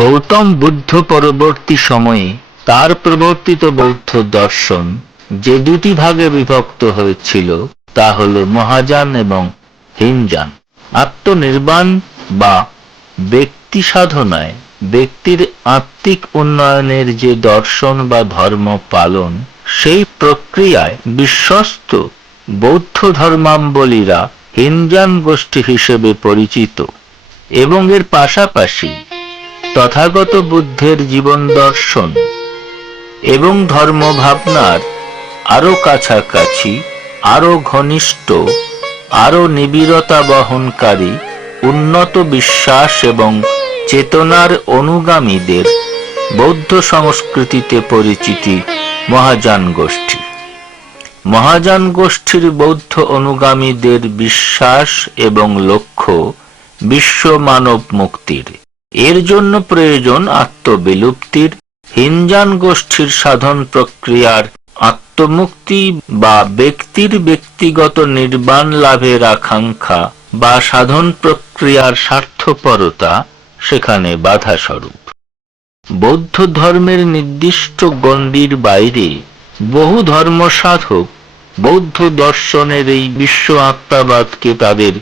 গৌতম বুদ্ধ পরবর্তী সময়ে তার প্রবর্তিত বৌদ্ধ দর্শন যে দুটি ভাগে বিভক্ত হয়েছিল তা হল মহাযান এবং হীনযান। আত্মনির্বাণ বা ব্যক্তি সাধনায় ব্যক্তির আত্মিক উন্নয়নের যে দর্শন বা ধর্ম পালন, সেই প্রক্রিয়ায় বিশ্বস্ত বৌদ্ধ ধর্মাবলম্বীরা হীনযান গোষ্ঠী হিসেবে পরিচিত এবং এর পাশাপাশি তথাগত বুদ্ধের জীবন দর্শন এবং ধর্মভাবনার আরো কাছাকাছি, আরো ঘনিষ্ঠ, আরো নিবিড়তা বহনকারী উন্নত বিশ্বাস এবং চেতনার অনুগামীদের বৌদ্ধ সংস্কৃতিতে পরিচিতি মহাযান গোষ্ঠী। মহাযান গোষ্ঠীর বৌদ্ধ অনুগামীদের বিশ্বাস এবং লক্ষ্য বিশ্ব মানব মুক্তির। এর জন্য প্রয়োজন আত্মবিলুপ্তির। হীনযান গোষ্ঠীর সাধন প্রক্রিয়ার আত্মমুক্তি বা ব্যক্তির ব্যক্তিগত নির্বাণ লাভের আকাঙ্ক্ষা বা সাধন প্রক্রিয়ার স্বার্থপরতা সেখানে বাধাস্বরূপ। বৌদ্ধ ধর্মের নির্দিষ্ট গণ্ডির বাইরে বহু ধর্ম সাধক বৌদ্ধ দর্শনের এই বিশ্ব আত্মাবাদকে তাদের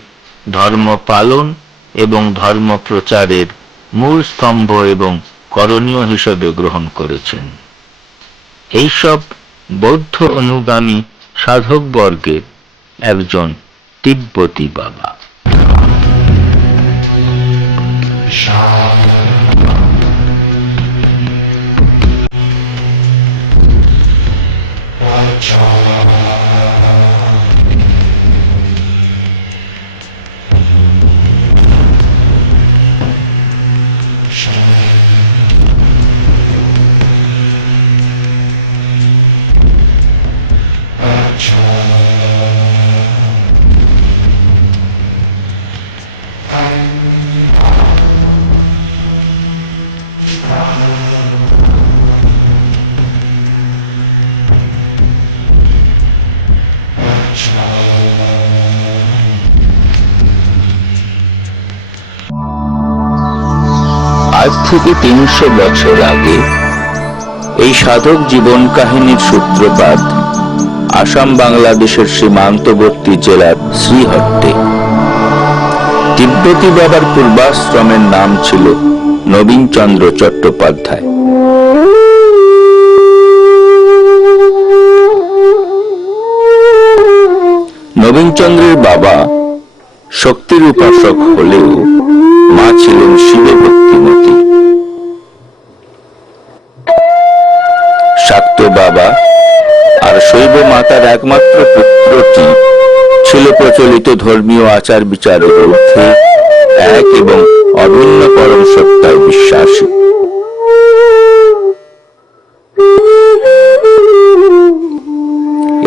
ধর্ম পালন এবং ধর্ম প্রচারের মূল স্তম্ভ এবং করণীয় হিসেবে গ্রহণ করেছেন। এইসব বৌদ্ধ অনুগামী সাধকবর্গের একজন তিব্বতী বাবা। আজ থেকে ৩০০ বছর আগে এই সাধক জীবন কাহিনীর সূত্রপাত আসাম বাংলাদেশের সীমান্তবর্তী জেলার শ্রীহট্টে। তিব্বতী বাবার পূর্বাশ্রমের নাম ছিল নবীনচন্দ্র চট্টোপাধ্যায়। নবীনচন্দ্রের বাবা শক্তির উপাসক হলেও মা ছিলেন শিবে ভক্তিমতী। শাক্ত বাবা আর শৈব মাতার একমাত্র পুত্রটি ছিল প্রচলিত ধর্মীয় আচার বিচারের ঊর্ধ্বে এক এবং অভিন্ন পরম সত্তায় বিশ্বাসী।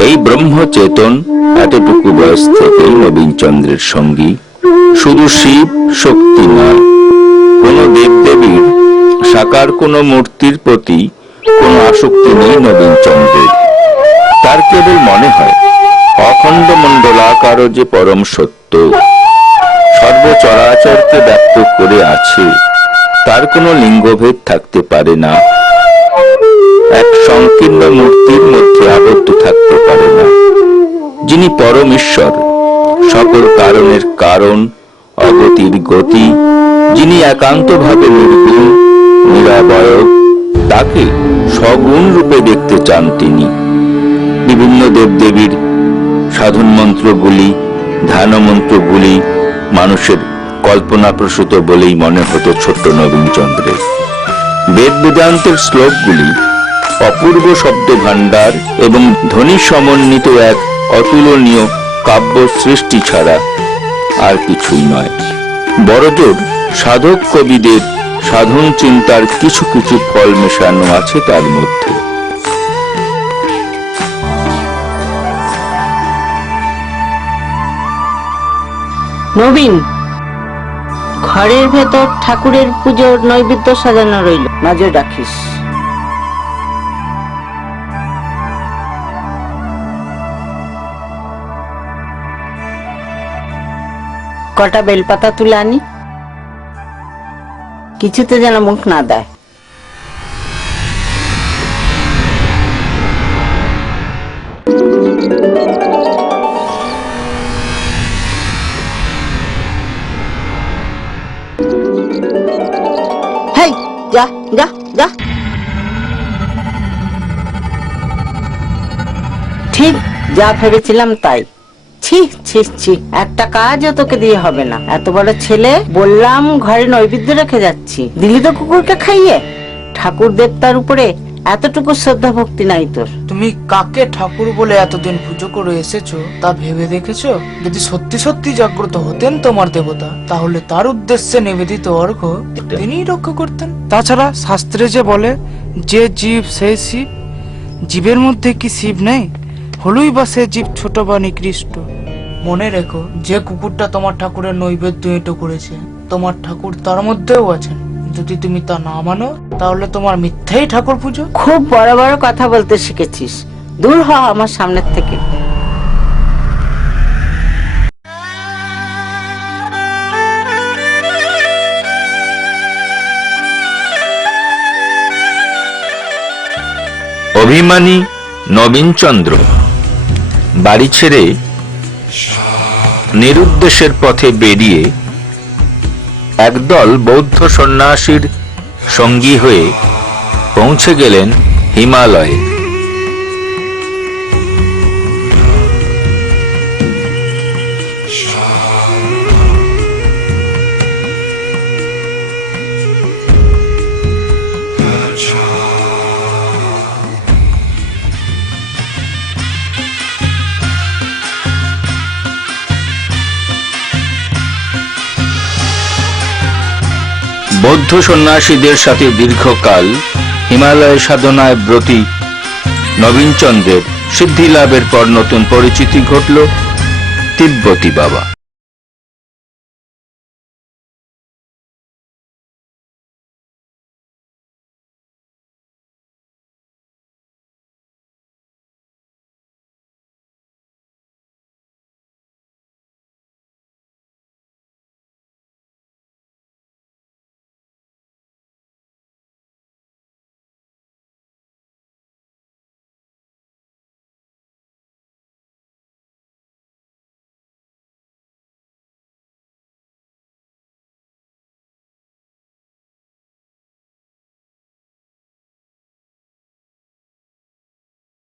এই ব্রহ্মচেতন এতটুকু বয়স থেকেই নবীনচন্দ্রের সঙ্গী। শুধু শিব শক্তি নয়, কোন দেবদেবীর সাকার কোন মূর্তির প্রতি কোন আসক্তি নেই নবীনচন্দ্রের। তার কেবল মনে হয় অখণ্ড মণ্ডলাকার যে পরম সত্য সর্বচরাচরকে ব্যক্ত করে আছে, তার কোনো লিঙ্গভেদ থাকতে পারে না, এক সংকীর্ণ মূর্তির মধ্যে আবদ্ধ থাকতে পারে না। যিনি পরম ঈশ্বর, সকল কারণের কারণ, অগতির গতি, যিনি একান্তভাবে নির্গুণ নিরাবয়ব, তাকে সগুণ রূপে দেখতে চান তিনি। বিভিন্ন দেবদেবীর সাধন মন্ত্রগুলি, ধ্যান মন্ত্রগুলি মানুষের কল্পনাপ্রসূত বলেই মনে হতো ছোট্ট নবীনচন্দ্রের। বেদ বেদান্তের শ্লোকগুলি অপূর্ব শব্দ ভাণ্ডার এবং ধ্বনি সমন্বিত এক অতুলনীয় কাব্য সৃষ্টি ছাড়া আর কিছুই নয়। বড়জোর সাধক কবিদের সাধন চিন্তার কিছু কিছু ফল মেশানো আছে তার মধ্যে। নবীন, ঘরের ভেতর ঠাকুরের পুজোর নৈবেদ্য সাজানো রইল, নজর রাখিস। কটা বেলপাতা তুলে আনি। কিছুতে যেন মুখ না দেয়। হেই, যা যা যা। ঠিক যা ভেবেছিলাম তাই। ছি ছি ছি, একটা কাজও তোকে দিয়ে হবে না। এত বড় ছেলে, বললাম ঘরে নৈবেদ্য রেখে যাচ্ছি, দিলি তো কুকুরকে খাইয়ে। ঠাকুর দেবতার উপরে এতটুকু শ্রদ্ধা ভক্তি নাই তোর? তুমি কাকে ঠাকুর বলে এতদিন পুজো করে এসেছো তা ভেবে দেখেছো? যদি সত্যি সত্যি জাগ্রত হতেন তোমার দেবতা, তাহলে তার উদ্দেশ্যে নিবেদিত অর্ঘ্য তিনিই রক্ষা করতেন। তাছাড়া শাস্ত্রে যে বলে, যে জীব সেই শিব, জীবের মধ্যে কি শিব নেই? হলুই বা সে জীব ছোট বা নিকৃষ্ট। মনে রেখো, যে কুকুরটা তোমার ঠাকুরের নৈবেদ্য এঁটো করেছে, তোমার ঠাকুর তার মধ্যেও আছেন। যদি তুমি তা না মানো, তাহলে তোমার মিথ্যেই ঠাকুর পুজো। খুব বড় বড় কথা বলতে শিখেছিস, দূর হ আমার সামনের থেকে। অভিমানী নবীনচন্দ্র বাড়ি ছেড়ে নিরুদ্দেশের পথে বেরিয়ে একদল বৌদ্ধ সন্ন্যাসীর সঙ্গী হয়ে পৌঁছে গেলেন হিমালয়ে। বৌদ্ধ সন্ন্যাসীদের সাথে দীর্ঘকাল হিমালয় সাধনায় ব্রতী নবীনচন্দ্রের সিদ্ধি লাভের পর নতুন পরিচিতি ঘটল তিব্বতী বাবা।